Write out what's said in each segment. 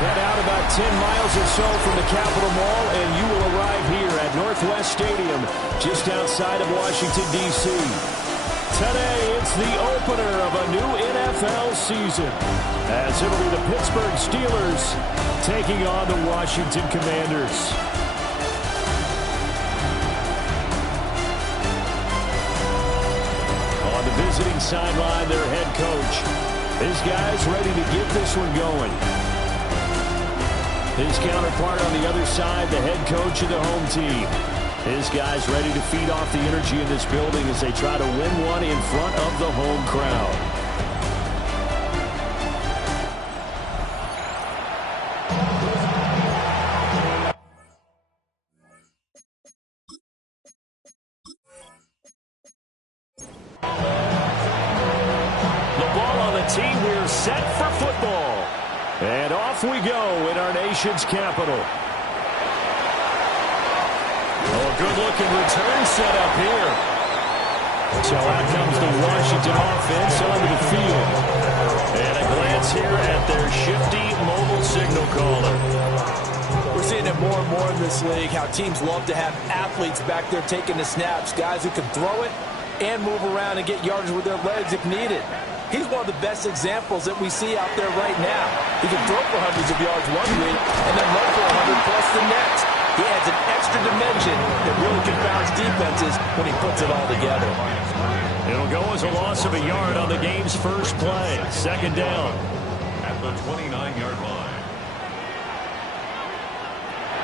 Head out about 10 miles or so from the Capitol Mall, and you will arrive here at Northwest Stadium, just outside of Washington, D.C. Today, it's the opener of a new NFL season, as it'll be the Pittsburgh Steelers taking on the Washington Commanders. On the visiting sideline, their head coach. This guy's ready to get this one going. His counterpart on the other side, the head coach of the home team. His guys ready to feed off the energy in this building as they try to win one in front of the home crowd. The ball on the tee. We're set for football. And off we go in our nation's capital. Oh, good-looking return set up here. So out comes the Washington offense onto the field. And a glance here at their shifty mobile signal caller. We're seeing it more and more in this league, how teams love to have athletes back there taking the snaps, guys who can throw it and move around and get yardage with their legs if needed. He's one of the best examples that we see out there right now. He can throw for hundreds of yards one week and then run for 100 plus the next. He adds an extra dimension that really confounds defenses when he puts it all together. It'll go as a loss of a yard on the game's first play. Second down. At the 29-yard line.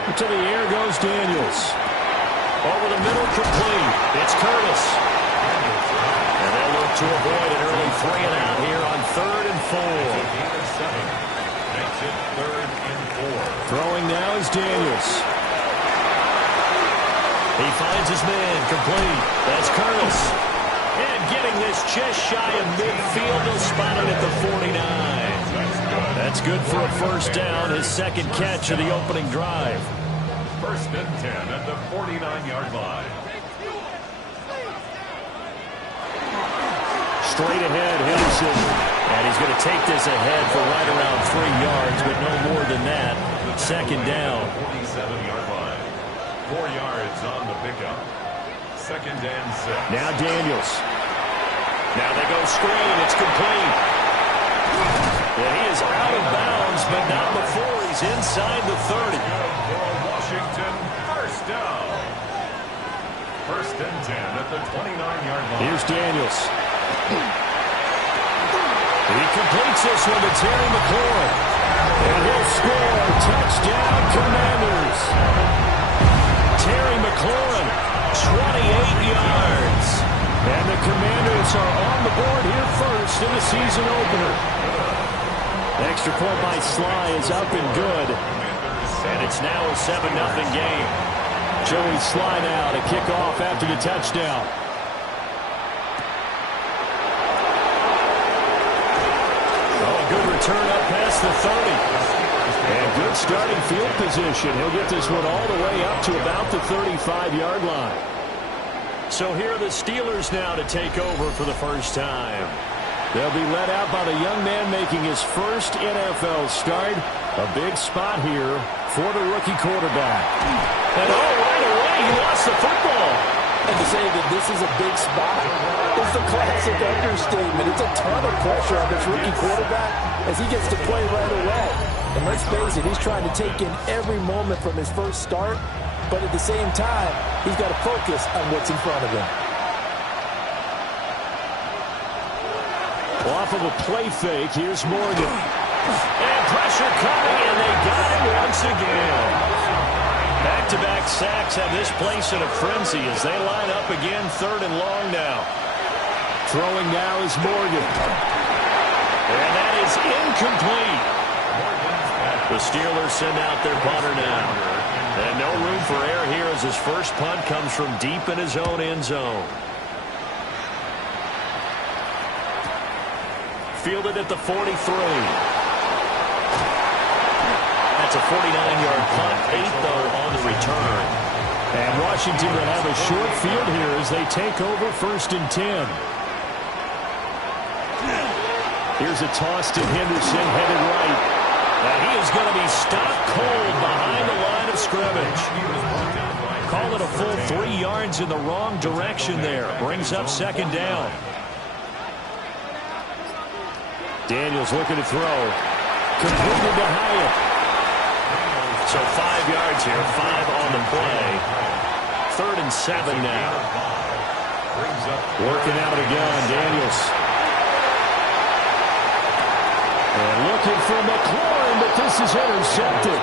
To the air goes Daniels. Over the middle, complete. It's Curtis. And they'll look to avoid an early 3-and-out here on 3rd and 4. Makes it 3rd and 4. Throwing now is Daniels. He finds his man, complete. That's Curtis. And getting this just shy of midfield, they'll spot him at the 49. That's good for a first down, his second catch of the opening drive. 1st and 10 at the 49-yard line. Straight ahead, Henderson. And he's going to take this ahead for right around 3 yards, but no more than that. Second down. 47-yard line. 4 yards on the pickup. 2nd and 6. Now Daniels. Now they go screen. It's complete. And he is out of bounds, but not before he's inside the 30. For Washington, first down. 1st and 10 at the 29-yard line. Here's Daniels. He completes this one to Terry McLaurin. And he'll score. Touchdown, Commanders. Terry McLaurin, 28 yards. And the Commanders are on the board here first in the season opener. Extra point by Sly is up and good. And it's now a 7-0 game. Joey Sly now to kick off after the touchdown. Good return up past the 30. And good starting field position. He'll get this one all the way up to about the 35-yard line. So here are the Steelers now to take over for the first time. They'll be led out by the young man making his first NFL start. A big spot here for the rookie quarterback. And right away, he lost the football. And to say that this is a big spot is the classic understatement. It's a ton of pressure on this rookie quarterback as he gets to play right away. And let's face it, he's trying to take in every moment from his first start, but at the same time, he's got to focus on what's in front of him. Off of a play fake, here's Morgan. And pressure coming, and they got him once again. Back-to-back sacks have this place in a frenzy as they line up again 3rd and long now. Throwing now is Morgan. And that is incomplete. The Steelers send out their punter now. And no room for error here as his first punt comes from deep in his own end zone. Fielded at the 43. That's a 49-yard punt, 8 though on the return. And Washington will have a short field here as they take over 1st and 10. Here's a toss to Henderson, headed right. And he is going to be stopped cold behind the line of scrimmage. Call it a full 3 yards in the wrong direction there. Brings up 2nd down. Daniels looking to throw. Completed to Hyatt. So 5 yards here, 5 on the play. 3rd and 7 now. Working out of the gun, Daniels. And looking for McLaurin, but this is intercepted.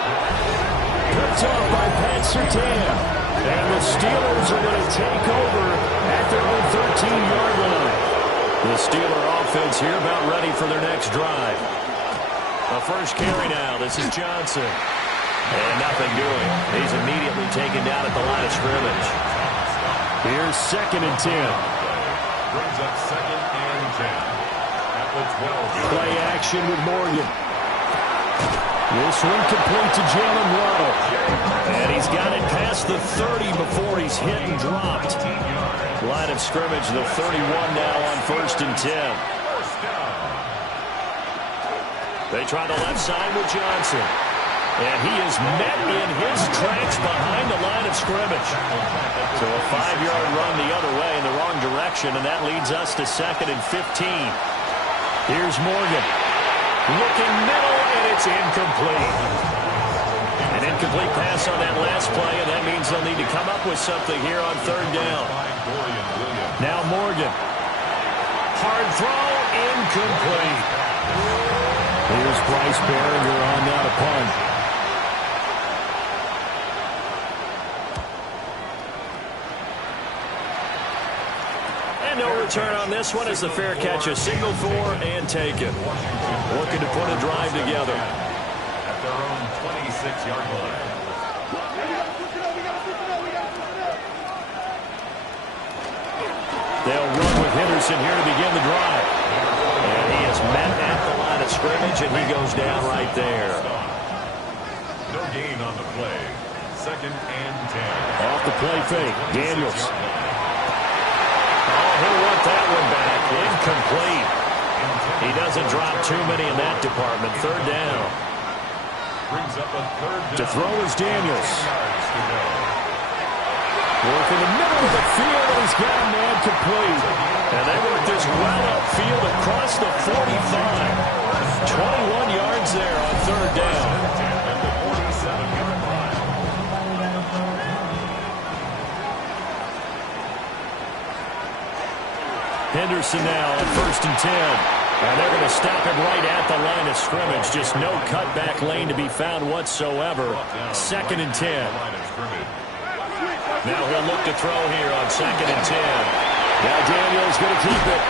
Picked off by Pat Surtain. And the Steelers are going to take over at their own 13-yard line. The Steeler offense here about ready for their next drive. A first carry now. This is Johnson. And nothing doing. He's immediately taken down at the line of scrimmage. Here's 2nd and 10. Brings up 2nd and 10. At the 12. Play action with Morgan. This one complete to Jalen Waddle. And he's got it past the 30 before he's hit and dropped. Line of scrimmage, the 31 now on 1st and 10. They try the left side with Johnson. And he is met in his tracks behind the line of scrimmage. So a 5-yard run the other way in the wrong direction, and that leads us to 2nd and 15. Here's Morgan. Looking middle, and it's incomplete. An incomplete pass on that last play, and that means they'll need to come up with something here on 3rd down. Now Morgan. Hard throw, incomplete. Here's Bryce Behringer on now to punt. And no return on this one as the fair catch is signaled for and taken. Looking to put a drive together. At their own 26-yard line. They'll run with Henderson here to begin the drive. And he is met at the line of scrimmage, and he goes down right there. No gain on the play. 2nd and 10. Off the play fake, Daniels. Oh, he'll want that one back. Incomplete. He doesn't drop too many in that department. 3rd down. Brings up a 3rd down. To throw is Daniels. Work in the middle of the field, and he's got a man complete. And they work this well upfield across the 45. 21 yards there on 3rd down. At the 47-yard line. Henderson now on 1st and 10. And they're going to stop him right at the line of scrimmage. Just no cutback lane to be found whatsoever. 2nd and 10. Now he'll look to throw here on 2nd and 10. Now Daniels going to keep it.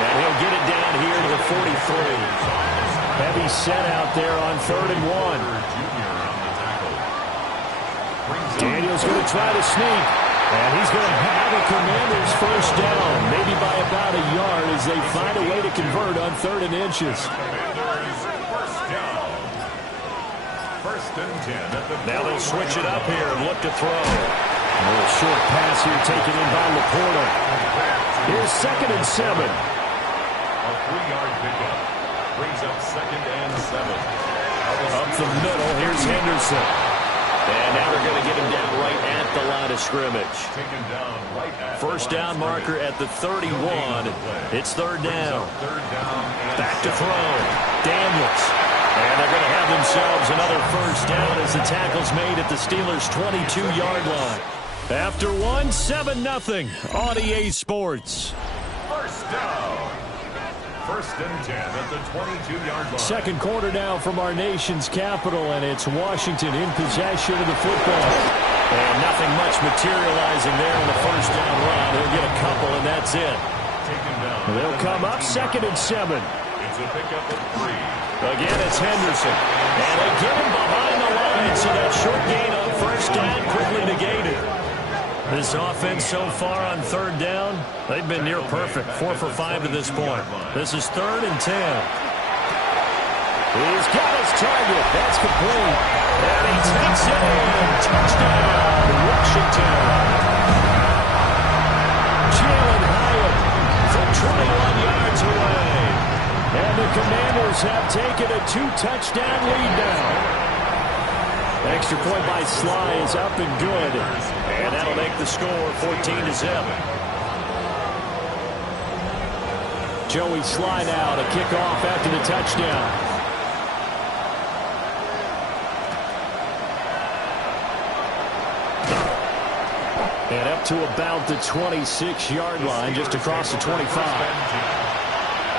And he'll get it down here to the 43. Heavy set out there on 3rd and 1. Daniels going to try to sneak. And he's going to have a Commanders first down, maybe by about a yard as they find a way to convert on 3rd and inches. Now they'll switch it up here and look to throw. A little short pass here taken in by Laporta. Here's 2nd and 7. A 3-yard pickup. Brings up 2nd and 7. Up the middle, here's Henderson. And now they're going to get him down right at the line of scrimmage. Taken down right at first down marker at the 31. It's 3rd down. Back to throw. Daniels. And they're going to have themselves another first down as the tackle's made at the Steelers' 22-yard line. After one, 7-0 on EA Sports. First down. 1st and 10 at the 22-yard line. Second quarter now from our nation's capital, and it's Washington in possession of the football. And nothing much materializing there on the first down run. He'll get a couple, and that's it. Taken down. They'll come up 2nd and 7. It's a pickup of 3. Again, it's Henderson. And they get him behind the line, so that short gain on first down quickly negated. This offense so far on third down, they've been near perfect. 4 for 5 to this point. This is 3rd and 10. He's got his target. That's complete. And he takes it in. Touchdown, Washington. Jalen Hyatt from 21 yards away. And the Commanders have taken a 2-touchdown lead now. Extra point by Sly is up and good. And that'll make the score 14-0. Joey Sly now to kick off after the touchdown. And up to about the 26-yard line, just across the 25.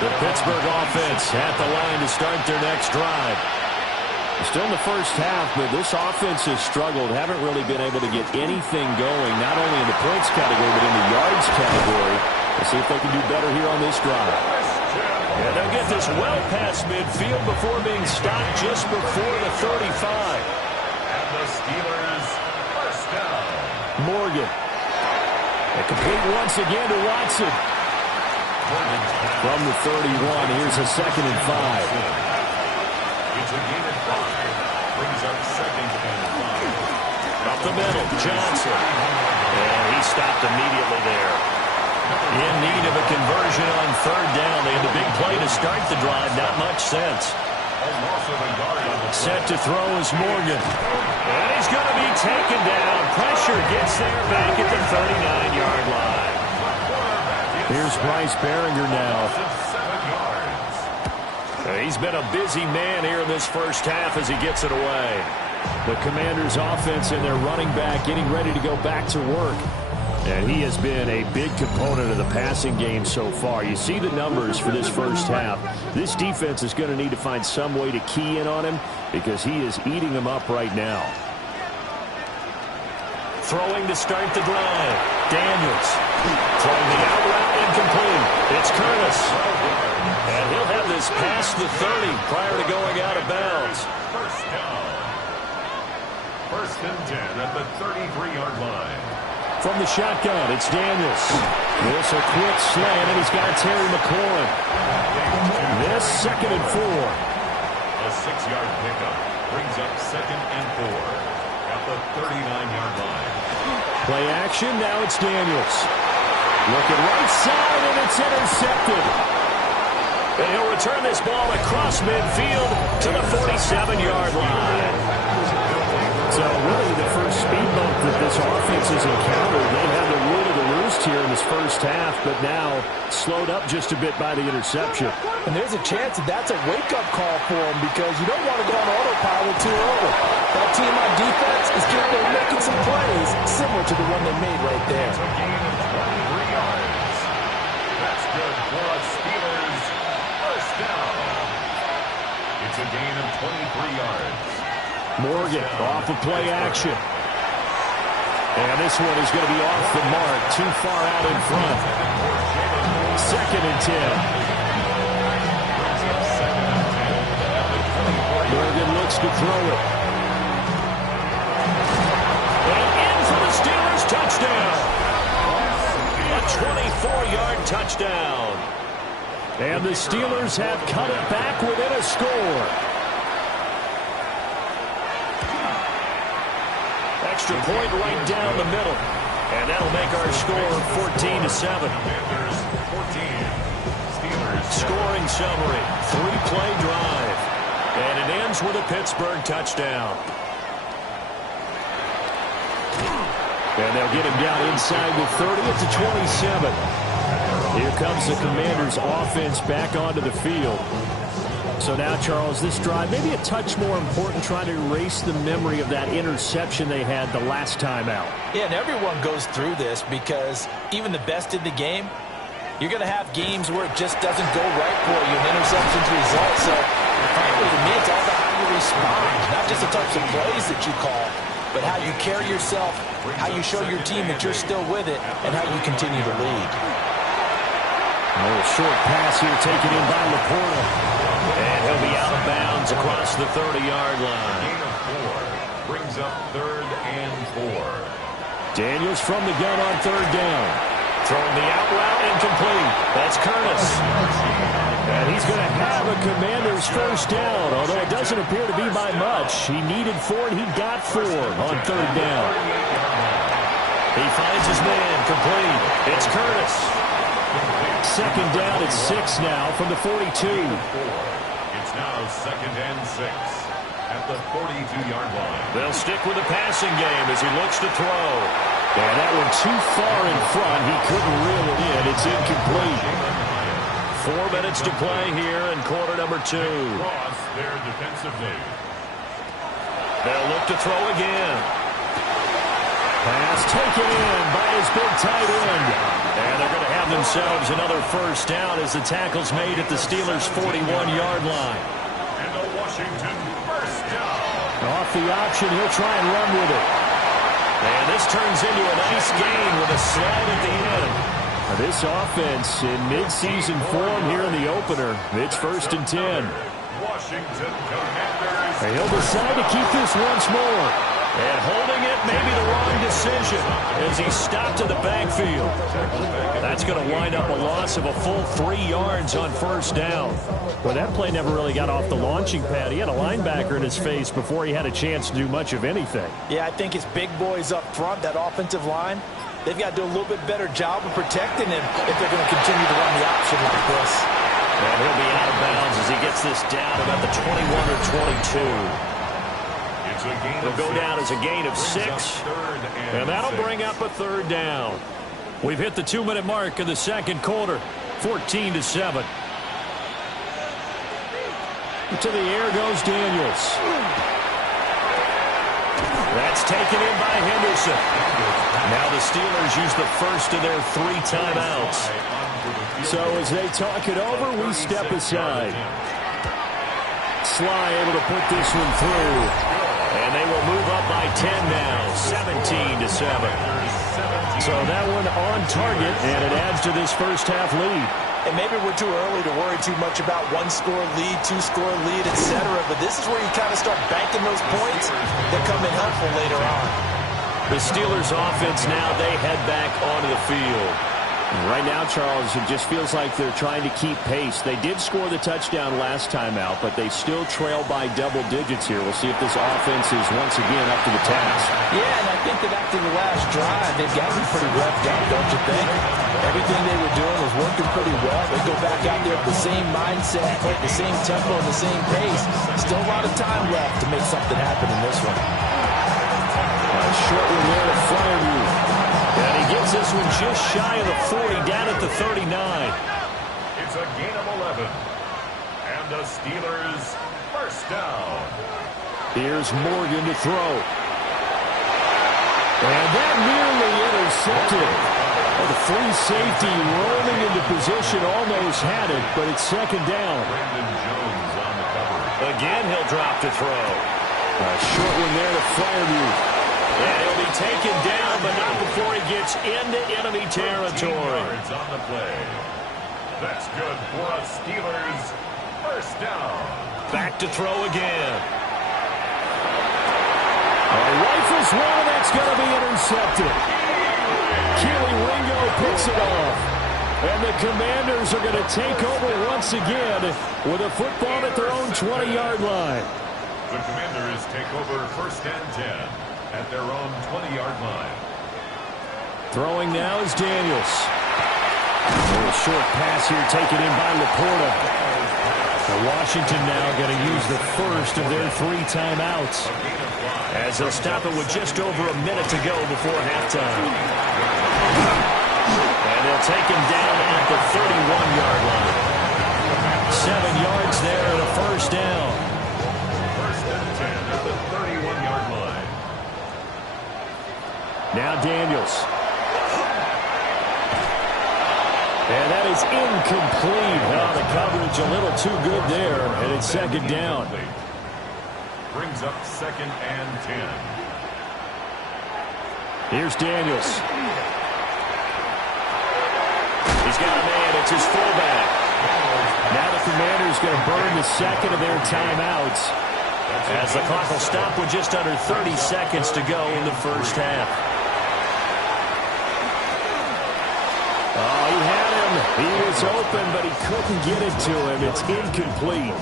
The Pittsburgh offense at the line to start their next drive. Still in the first half, but this offense has struggled. Haven't really been able to get anything going, not only in the points category, but in the yards category. Let's see if they can do better here on this drive. And they'll get this well past midfield before being stopped just before the 35. And the Steelers first down. Morgan. And complete once again to Watson. From the 31, here's a 2nd and 5. It's a gain of 5. Brings up 2nd and 5. Up the middle, Johnson. And he stopped immediately there. In need of a conversion on 3rd down. They had a big play to start the drive. Not much sense. Set to throw is Morgan. And he's going to be taken down. Pressure gets there back at the 39-yard line. Here's Bryce Behringer now. He's been a busy man here in this first half as he gets it away. The Commanders' offense and their running back getting ready to go back to work. And he has been a big component of the passing game so far. You see the numbers for this first half. This defense is going to need to find some way to key in on him because he is eating them up right now. Throwing to start the drive. Daniels. Throwing the out route incomplete. It's Curtis. And he'll have this past the 30 prior to going out of bounds. First down. 1st and 10 at the 33-yard line. From the shotgun, it's Daniels. This a quick slant, and he's got Terry McLaurin. This 2nd and 4. A 6-yard pickup brings up 2nd and 4 at the 39-yard line. Play action, now it's Daniels. Looking right side, and it's intercepted. And he'll return this ball across midfield to the 47-yard line. So really the first speed bump that this offense has encountered. They had the rule of the roost here in this first half, but now slowed up just a bit by the interception. And there's a chance that that's a wake-up call for them because you don't want to go on autopilot too early. That team on defense is capable of making some plays similar to the one they made right there. It's a gain of 23 yards. That's good for a Steelers first down. It's a gain of 23 yards. Morgan off of play action. And this one is going to be off the mark. Too far out in front. 2nd and 10. Morgan looks to throw it. And in for the Steelers touchdown. A 24-yard touchdown. And the Steelers have cut it back within a score. Extra point right down the middle. And that'll make our score 14-7. Scoring summary. 3-play drive. And it ends with a Pittsburgh touchdown. And they'll get him down inside the 30 at the 27. Here comes the Commanders' offense back onto the field. So now, Charles, this drive, maybe a touch more important, trying to erase the memory of that interception they had the last time out. Yeah, and everyone goes through this because even the best in the game, you're going to have games where it just doesn't go right for you and interceptions result. So, frankly, to me, it's all about how you respond, not just the types of plays that you call, but how you carry yourself, how you show your team that you're still with it, and how you continue to lead. A little short pass here taken in by Laporta. And he'll be out of bounds across the 30-yard line. Gain of 4 brings up 3rd and 4. Daniels from the gun on 3rd down. Throwing the out route incomplete. That's Curtis. And he's going to have a Commander's 1st down, although it doesn't appear to be by much. He needed 4, and he got 4 on 3rd down. He finds his man complete. It's Curtis. 2nd down at 6 now from the 42. It's now 2nd and 6 at the 42-yard line. They'll stick with the passing game as he looks to throw. And that one too far in front. He couldn't reel it in. It's incomplete. 4 minutes to play here in quarter number 2. Across their defensive lead. They'll look to throw again. Pass taken in by his big tight end. And they're going to have themselves another 1st down as the tackle's made at the Steelers' 41-yard line. And the Washington 1st down. Off the option, he'll try and run with it. And this turns into a nice gain with a slide at the end. This offense in midseason form here in the opener. It's 1st and 10. Washington Commanders. And he'll decide to keep this once more. And holding it may be the wrong decision as he stopped in the backfield. That's going to wind up a loss of a full 3 yards on 1st down. Well, that play never really got off the launching pad. He had a linebacker in his face before he had a chance to do much of anything. Yeah, I think his big boys up front, that offensive line, they've got to do a little bit better job of protecting him if they're going to continue to run the option like this. And he'll be out of bounds as he gets this down about the 21 or 22. It'll go down as a gain of 6. And that'll bring up a 3rd down. We've hit the 2-minute mark in the 2nd quarter. 14-7. To the air goes Daniels. That's taken in by Henderson. Now the Steelers use the first of their 3 timeouts. So as they talk it over, we step aside. Sly able to put this one through. And they will move up by 10 now, 17-7. So that one on target, and it adds to this 1st half lead. And maybe we're too early to worry too much about 1-score lead, 2-score lead, etc. But this is where you kind of start banking those points that come in helpful later on. The Steelers offense now, they head back onto the field. Right now, Charles, it just feels like they're trying to keep pace. They did score the touchdown last time out, but they still trail by double digits here. We'll see if this offense is once again up to the task. Yeah, and I think that after the last drive, they've gotten pretty revved up, don't you think? Everything they were doing was working pretty well. They go back out there with the same mindset, the same tempo, and the same pace. Still a lot of time left to make something happen in this one. Short one there to Fryermuth. And he gets this one just shy of the 40, down at the 39. It's a gain of 11. And the Steelers 1st down. Here's Morgan to throw. And that nearly intercepted. Well, the free safety rolling into position almost had it, but it's 2nd down. Brandon Jones on the cover. Again, he'll drop to throw. A short one there to Fryermuth. And he'll be taken down, but not before he gets into enemy territory. Yards on the play. That's good for a Steelers 1st down. Back to throw again. Rifles one, and that's going to be intercepted. Keely Ringo picks it off. And the Commanders are going to take over once again with a football at their own 20-yard line. The Commanders take over 1st and 10 at their own 20-yard line. Throwing now is Daniels. A little short pass here taken in by Laporta. Washington now going to use the first of their 3 timeouts. As they'll stop it with just over a minute to go before halftime. And they'll take him down at the 31-yard line. 7 yards there and a 1st down. 1st and 10 at the 31-yard line. Now Daniels. And that is incomplete. Oh, the coverage a little too good there, and it's 2nd down. Brings up 2nd and 10. Here's Daniels. He's got a man in It's his fullback. Now the Commanders going to burn the second of their timeouts, as the clock will stop with just under 30 seconds to go in the first half. Oh, he had him. He was open, but he couldn't get it to him. It's incomplete.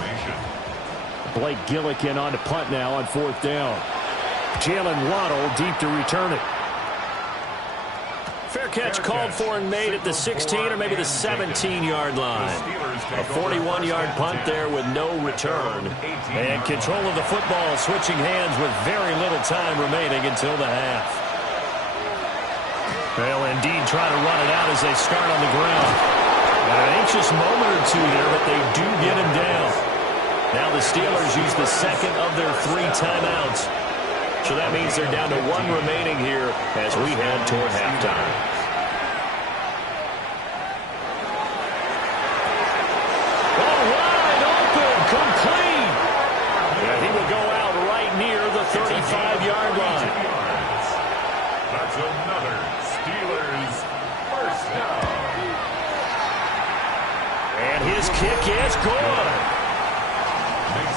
Blake Gillikin on to punt now on fourth down. Jalen Waddle deep to return it. Fair catch called for and made at the 16 or maybe the 17-yard line. A 41-yard punt there with no return. And control of the football switching hands with very little time remaining until the half. They'll indeed try to run it out as they start on the ground. An anxious moment or two there, but they do get him down. Now the Steelers use the second of their 3 timeouts. So that means they're down to 1 remaining here as we head toward halftime. Oh, wide open, complete. And he will go out right near the 35-yard line. That's another Steelers first down. And his kick is good.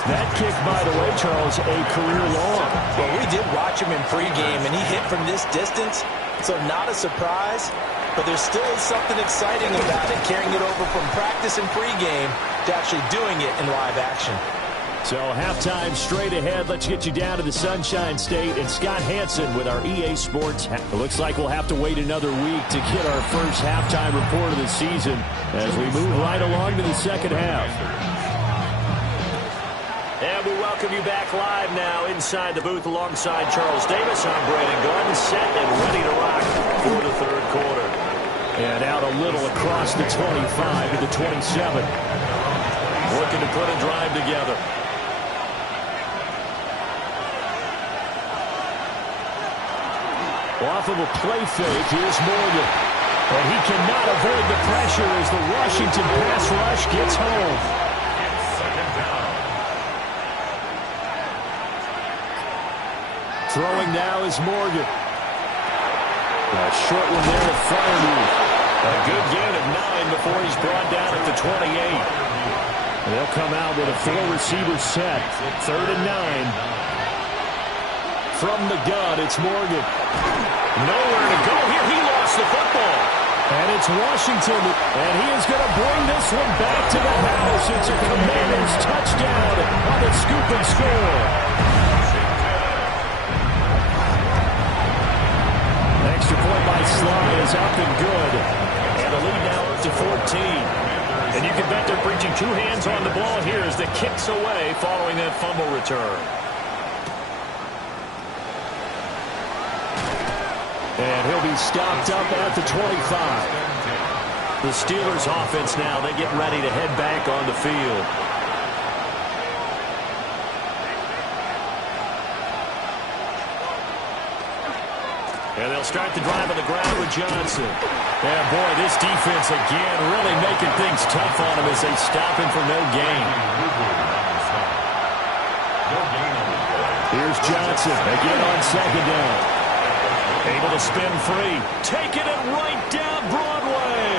That kick, by the way, Charles, a career long. Well, we did watch him in pregame, and he hit from this distance, so not a surprise. But there still is something exciting about it, carrying it over from practice and pregame to actually doing it in live action. So halftime straight ahead. Let's get you down to the Sunshine State. And Scott Hansen with our EA Sports. It looks like we'll have to wait another week to get our first halftime report of the season as we move right along to the second half. And we welcome you back live now inside the booth alongside Charles Davis. I'm Brandon Gordon, set and ready to rock for the third quarter. And out a little across the 25 to the 27. Looking to put a drive together. Off of a play fake, here's Morgan. And he cannot avoid the pressure as the Washington pass rush gets home. Second down. Throwing now is Morgan. A short one there to Freiermuth. A good gain of 9 before he's brought down at the 28. They'll come out with a 4-receiver set. 3rd and 9. From the gun, it's Morgan. Nowhere to go here. He lost the football. And it's Washington. And he is going to bring this one back to the house. It's a Commanders touchdown on the scoop and score. Extra point by Sly is up and good. And the lead now up to 14. And you can bet they're bringing 2 hands on the ball here as the kick's away following that fumble return. And he'll be stopped up at the 25. The Steelers offense now, they get ready to head back on the field. And they'll start the drive on the ground with Johnson. And boy, this defense again really making things tough on him as they stop him for no gain. Here's Johnson again on second down. Able to spin free. Taking it right down Broadway.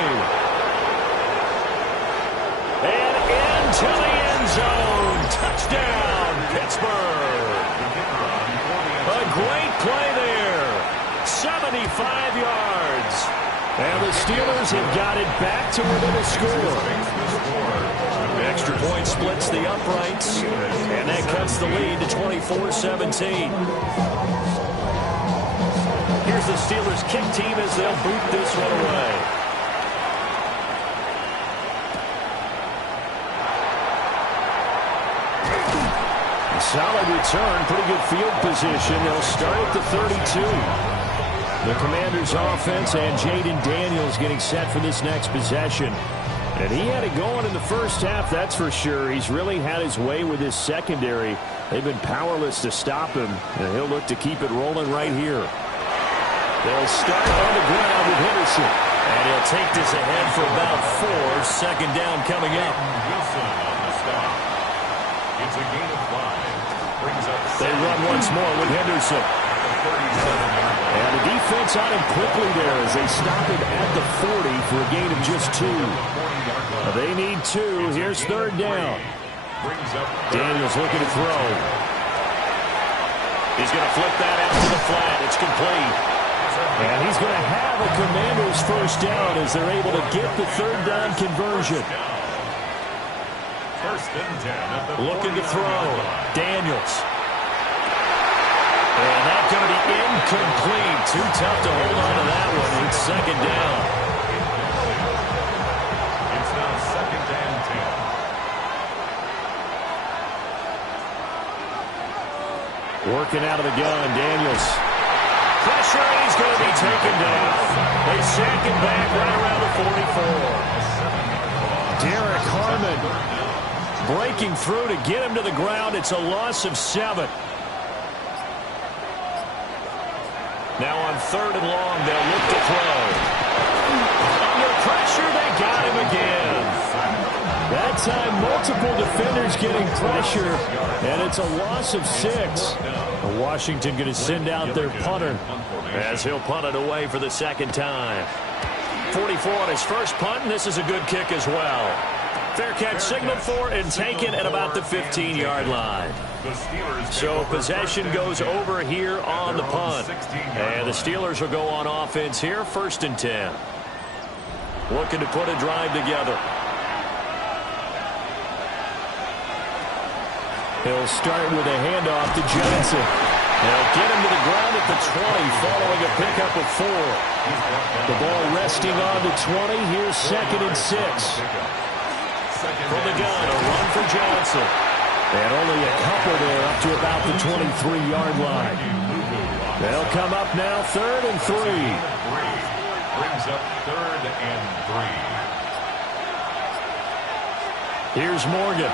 And into the end zone. Touchdown, Pittsburgh. A great play there. 75 yards. And the Steelers have got it back to within a score. Extra point splits the uprights. And that cuts the lead to 24-17. Here's the Steelers kick team as they'll boot this one away. A solid return, pretty good field position. They'll start at the 32. The Commanders' offense and Jaden Daniels getting set for this next possession. And he had it going in the first half, that's for sure. He's really had his way with his secondary. They've been powerless to stop him, and he'll look to keep it rolling right here. They'll start on the ground with Henderson. And he'll take this ahead for about 4. Second down coming up. Wilson on the stop. It's a gain of 5. Brings up They run once more with Henderson. And the defense on him quickly there as they stop him at the 40 for a gain of just 2. They need 2. Here's third down. Daniels looking to throw. He's going to flip that out to the flat. It's complete. And he's going to have a Commander's first down as they're able to get the third down conversion. First and 10 at the Looking to throw. Daniels. And that's going to be incomplete. Too tough to hold on to that one. It's second down. It's now second and 10. Working out of the gun, Daniels. Pressure, and he's going to be taken down. They sack him back right around the 44. Derek Harmon breaking through to get him to the ground. It's a loss of 7. Now on third and long, they'll look to throw. Under pressure, they got him again. That time, multiple defenders getting pressure, and it's a loss of 6. Washington going to send out their punter as he'll punt it away for the second time. 44 on his first punt, and this is a good kick as well. Fair catch signaled for and taken at about the 15-yard line. So possession goes over here on the punt. And the Steelers will go on offense here, first and 10. Looking to put a drive together. He'll start with a handoff to Johnson. They'll get him to the ground at the 20 following a pickup of 4. The ball resting on the 20. Here's second and 6. From the gun, a run for Johnson. And only a couple there up to about the 23-yard line. They'll come up now third and 3. Brings up third and 3. Here's Morgan.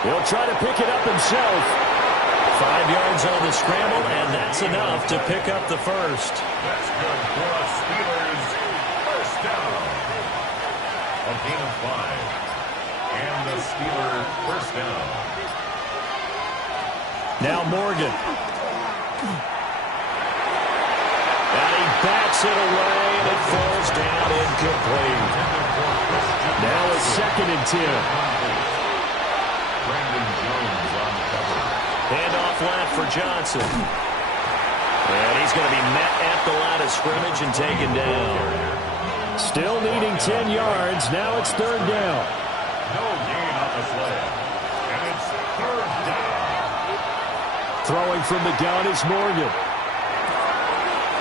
He'll try to pick it up himself. 5 yards on the scramble, and that's enough to pick up the first. That's good for the Steelers. First down. A gain of 5. And the Steelers first down. Now Morgan. And he backs it away, and it falls down incomplete. Now it's second and 10. Handoff left for Johnson. And he's going to be met at the line of scrimmage and taken down. Still needing 10 yards. Now it's third down. No gain on the play. And it's third down. Throwing from the gun is Morgan.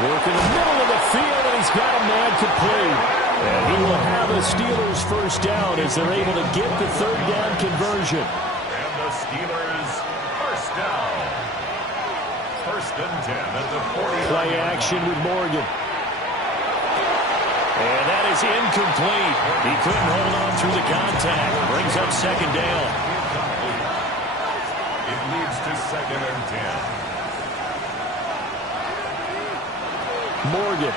Working the middle of the field, and he's got a man complete. And he will have a Steelers first down as they're able to get the third down conversion. And the Steelers first down. First and 10 at the 40. Play action with Morgan. And that is incomplete. He couldn't hold on through the contact. Brings up second down. It leads to second and 10. Morgan.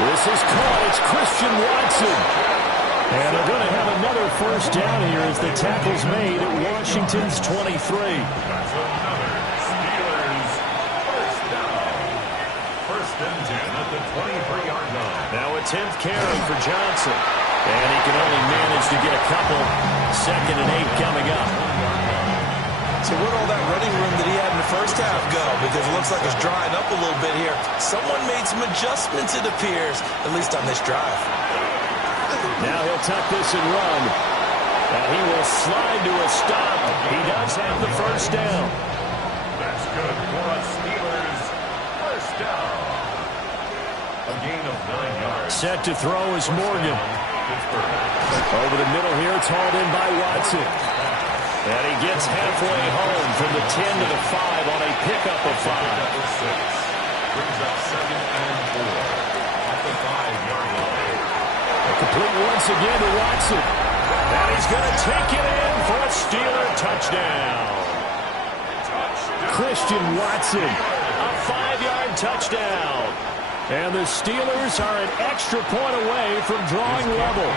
This is caught. It's Christian Watson. And they're going to have another first down here as the tackle's made at Washington's 23. That's another Steelers first down. First and 10 at the 23-yard line. Now a 10th carry for Johnson. And he can only manage to get a couple. Second and 8 coming up. So where'd all that running room that he had in the first half go? Because it looks like it's drying up a little bit here. Someone made some adjustments, it appears, at least on this drive. Now he'll tuck this and run. And he will slide to a stop. He does have the first down. That's good for a Steelers first down. A gain of 9 yards. Set to throw is Morgan. Over the middle here, it's hauled in by Watson. And he gets halfway home from the 10 to the 5 on a pickup of 5. Brings up second and 4 at the 5-yard line. Complete once again to Watson. And he's going to take it in for a Steeler touchdown. Christian Watson. A 5-yard touchdown. And the Steelers are an extra point away from drawing level.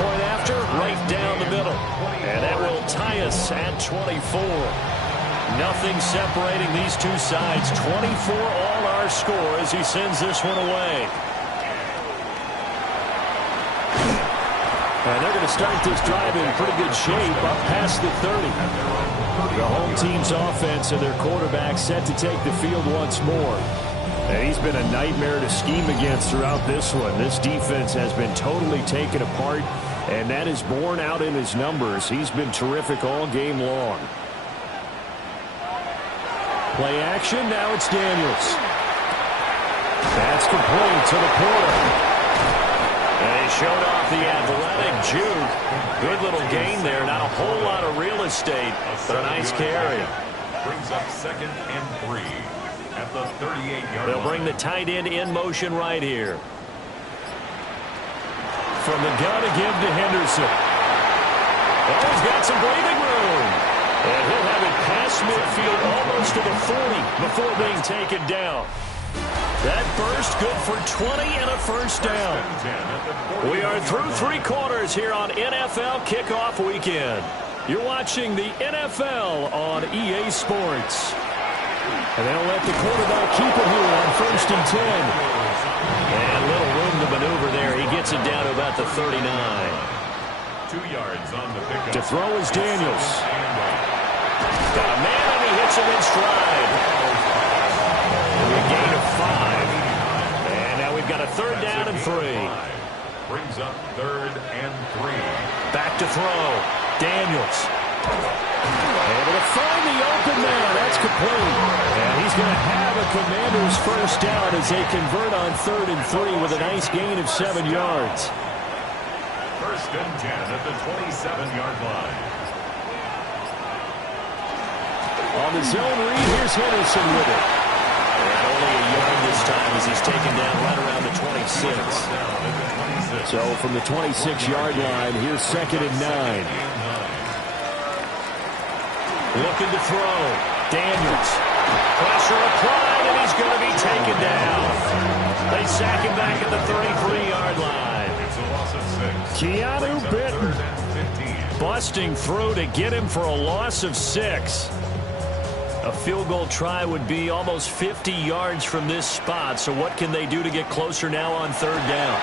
Point after, right down the middle. And that will tie us at 24. Nothing separating these two sides. 24 all our our score as he sends this one away. And they're going to start this drive in pretty good shape up past the 30. The home team's offense and their quarterback set to take the field once more. And he's been a nightmare to scheme against throughout this one. This defense has been totally taken apart, and that is borne out in his numbers. He's been terrific all game long. Play action, now it's Daniels. That's complete to the Porter. And he showed off the athletic juke. Good little gain there. Not a whole lot of real estate, but a nice carry. Brings up 2nd and 3 at the 38-yard line. They'll bring the tight end in motion right here. From the gun to give to Henderson. Oh, he's got some breathing room. And he'll have it past midfield almost to the 40 before being taken down. That burst good for 20 and a first down. We are through 3 quarters here on NFL Kickoff Weekend. You're watching the NFL on EA Sports. And they'll let the quarterback keep it here on 1st and 10. And little room to maneuver there. He gets it down to about the 39. 2 yards on the pickup. To throw is Daniels. Got a man and he hits him in stride. A gain of 5. And now we've got a 3rd down and 3. Brings up 3rd and 3. Back to throw. Daniels. Able to find the open man. That's complete. And he's going to have a Commander's first down as they convert on 3rd and 3 with a nice gain of 7 yards. 1st and 10 at the 27-yard line. On the zone read, here's Henderson with it. And only a yard this time as he's taken down right around the 26. So from the 26-yard line, here's 2nd and 9. Looking to throw. Daniels. Pressure applied, and he's going to be taken down. They sack him back at the 33-yard line. It's a loss of 6. Keanu Benton busting through to get him for a loss of 6. A field goal try would be almost 50 yards from this spot. So what can they do to get closer now on 3rd down?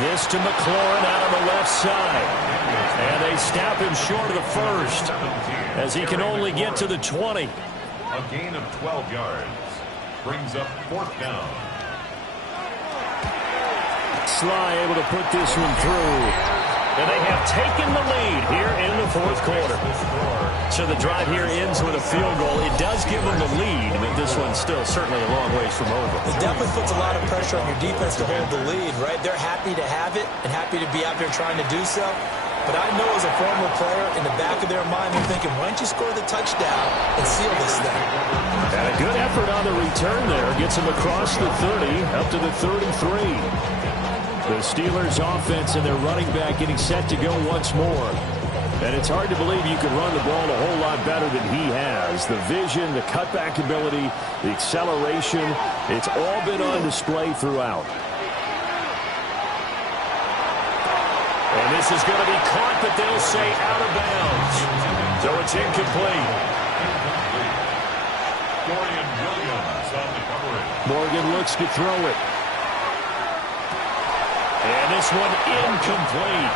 This to McLaurin out on the left side. And they snap him short of the 1st as he can only get to the 20. A gain of 12 yards. Brings up 4th down. Sly able to put this one through. And they have taken the lead here in the 4th quarter. So the drive here ends with a field goal. It does give them the lead, but this one's still certainly a long ways from over. It definitely puts a lot of pressure on your defense to hold the lead, right? They're happy to have it and happy to be out there trying to do so. But I know as a former player, in the back of their mind, they're thinking, why don't you score the touchdown and seal this thing? And a good effort on the return there. Gets him across the 30, up to the 33. The Steelers' offense and their running back getting set to go once more. And it's hard to believe you can run the ball a whole lot better than he has. The vision, the cutback ability, the acceleration, it's all been on display throughout. And this is going to be caught, but they'll say out of bounds. So it's incomplete. Dorian Williams on the coverage. Morgan looks to throw it. And this one incomplete.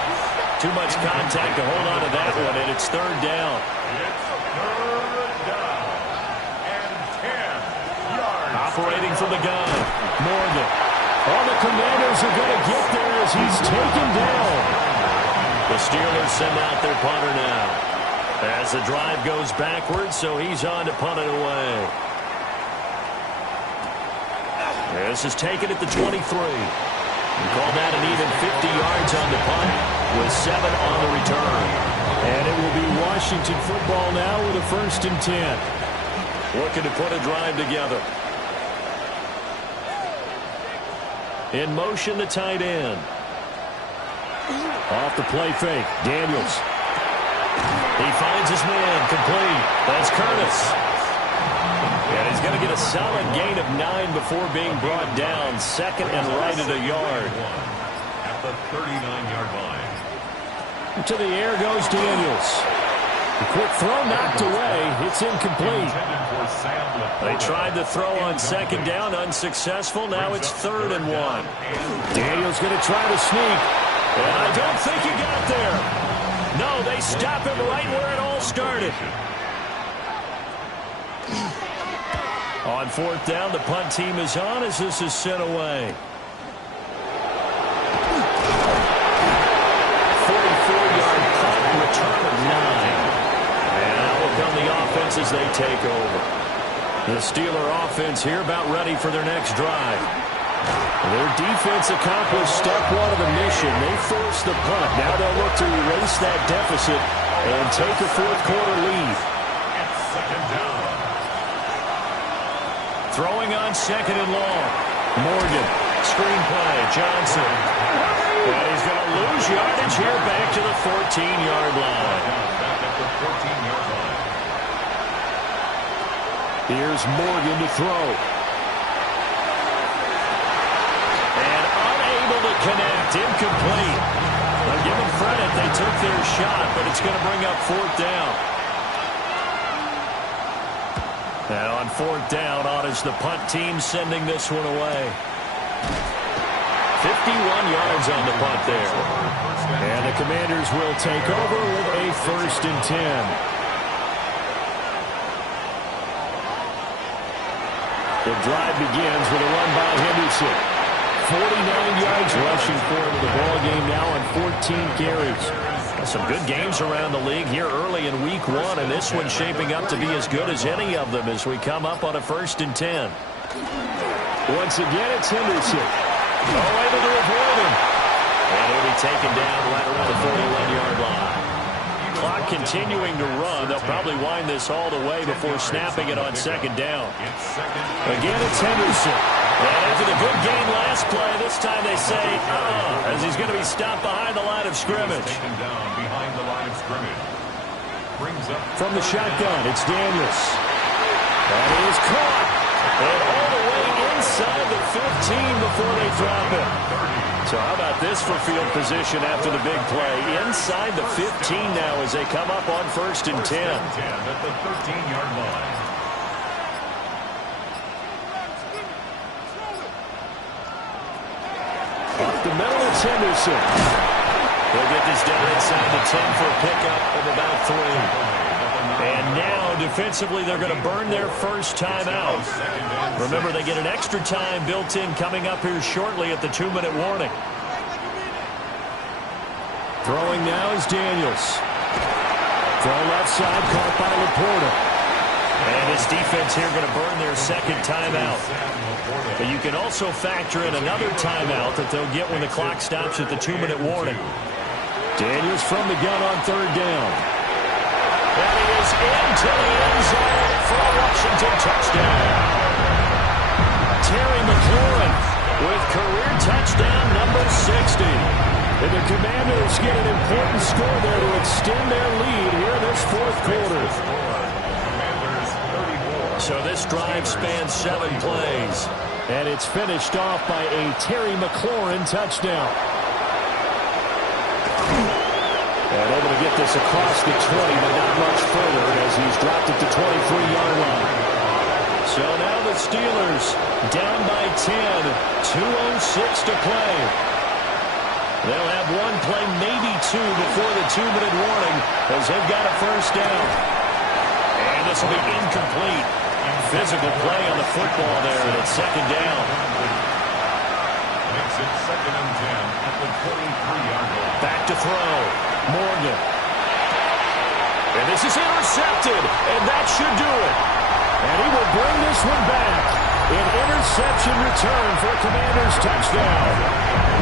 Too much contact to hold on to that one, and it's 3rd down. It's 3rd down and 10 yards. Operating from the gun. Morgan. All the Commanders are going to get there as he's taken down. The Steelers send out their punter now. As the drive goes backwards, so he's on to punt it away. This is taken at the 23. We call that an even 50 yards on the punt with 7 on the return. And it will be Washington football now with a 1st and 10. Looking to put a drive together. In motion, the tight end. Off the play fake, Daniels. He finds his man, complete. That's Curtis. And he's going to get a solid gain of 9 before being brought down. 2nd and right at a yard. At the 39-yard line. To the air goes Daniels. The quick throw knocked away. It's incomplete. They tried to throw on second down, unsuccessful. Now it's 3rd and 1. Daniels going to try to sneak. And I don't think he got there. No, they stop him right where it all started. On 4th down, the punt team is on as this is sent away. 44-yard punt, return of 9. And out will come the offense as they take over. The Steeler offense here about ready for their next drive. Their defense accomplished step 1 of the mission. They forced the punt. Now they'll look to erase that deficit and take a 4th quarter lead. Throwing on 2nd and long. Morgan, screen play, Johnson. And he's going to lose yardage here back to the 14-yard line. Here's Morgan to throw. And unable to connect, incomplete. I'll give them credit, they took their shot, but it's going to bring up 4th down. Now on 4th down, on is the punt team sending this one away. 51 yards on the punt there. And the Commanders will take over with a 1st and 10. The drive begins with a run by Henderson. 49 yards rushing for him in the ball game now on 14 carries. Some good games around the league here early in week 1, and this one's shaping up to be as good as any of them as we come up on a 1st and 10. Once again, it's Henderson. Able to avoid him. And he'll be taken down right around the 41-yard line. Clock continuing to run. They'll probably wind this all the way before snapping it on 2nd down. Again, it's Henderson. And after the good game last play, this time they say, as he's going to be stopped behind the line of scrimmage. From the shotgun, it's Daniels. That is caught. And all the way inside the 15 before they drop it. So how about this for field position after the big play? Inside the 15 now as they come up on 1st and 10. At the 13-yard line. Up the middle, it's Henderson. They'll get this down inside the 10 for a pickup of about 3. And now, defensively, they're going to burn their first timeout. Remember, they get an extra time built in coming up here shortly at the 2-minute warning. Throwing now is Daniels. Throw left side, caught by Laporta. And his defense here going to burn their second timeout. But you can also factor in another timeout that they'll get when the clock stops at the 2-minute warning. Daniels from the gun on 3rd down. And he is into the end zone for a Washington touchdown. Terry McLaurin with career touchdown number 60. And the Commanders get an important score there to extend their lead here in this 4th quarter. So this drive spans 7 plays. And it's finished off by a Terry McLaurin touchdown. And able to get this across the 20, but not much further as he's dropped it to 23-yard line. So now the Steelers down by 10, 2:06 to play. They'll have 1 play, maybe 2 before the 2-minute warning as they've got a first down. And this will be incomplete. Physical play on the football there, and it's 2nd down. Makes it 2nd and 10 at the 23-yard line. Back to throw. Morgan. And this is intercepted, and that should do it. And he will bring this one back. An interception return for a Commanders touchdown.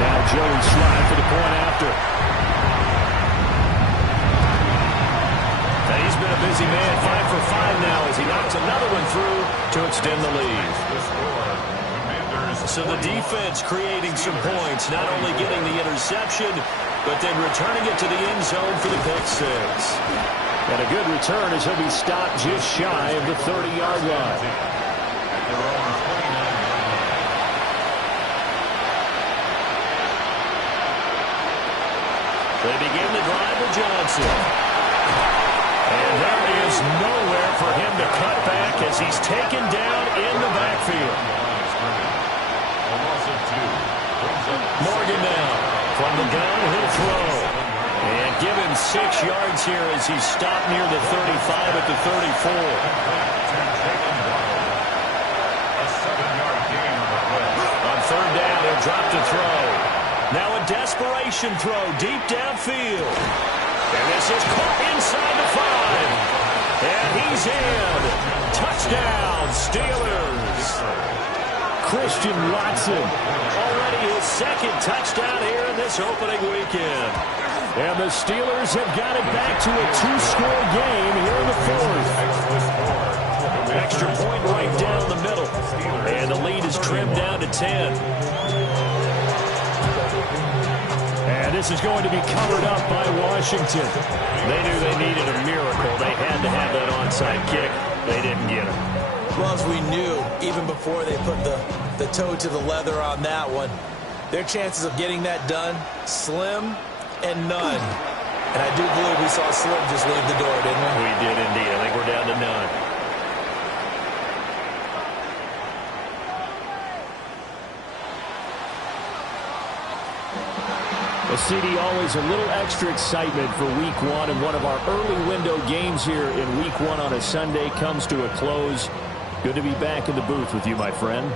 Now Joey Slye for the point after. He's been a busy man, 5 for 5 now as he knocks another one through to extend the lead. So the defense creating some points, not only getting the interception, but then returning it to the end zone for the pick 6. And a good return as he'll be stopped just shy of the 30-yard line. They begin the drive with Johnson. And nowhere for him to cut back as he's taken down in the backfield. Morgan now from the gun, he'll throw. And give him 6 yards here as he's stopped near the 35 at the 34. On third down, he'll drop to throw. Now a desperation throw deep downfield. And this is caught inside the 5. And he's in. Touchdown, Steelers. Christian Watson, already his 2nd touchdown here in this opening weekend. And the Steelers have got it back to a 2-score game here in the 4th. Extra point right down the middle. And the lead is trimmed down to 10. And this is going to be covered up by Washington. They knew they needed a miracle. They had to have that onside kick. They didn't get it. Well, as we knew, even before they put the toe to the leather on that one, their chances of getting that done, slim and none. And I do believe we saw Slim just leave the door, didn't we? We did indeed. I think we're down to none. Well, CD, always a little extra excitement for Week 1, and one of our early window games here in Week 1 on a Sunday comes to a close. Good to be back in the booth with you, my friend.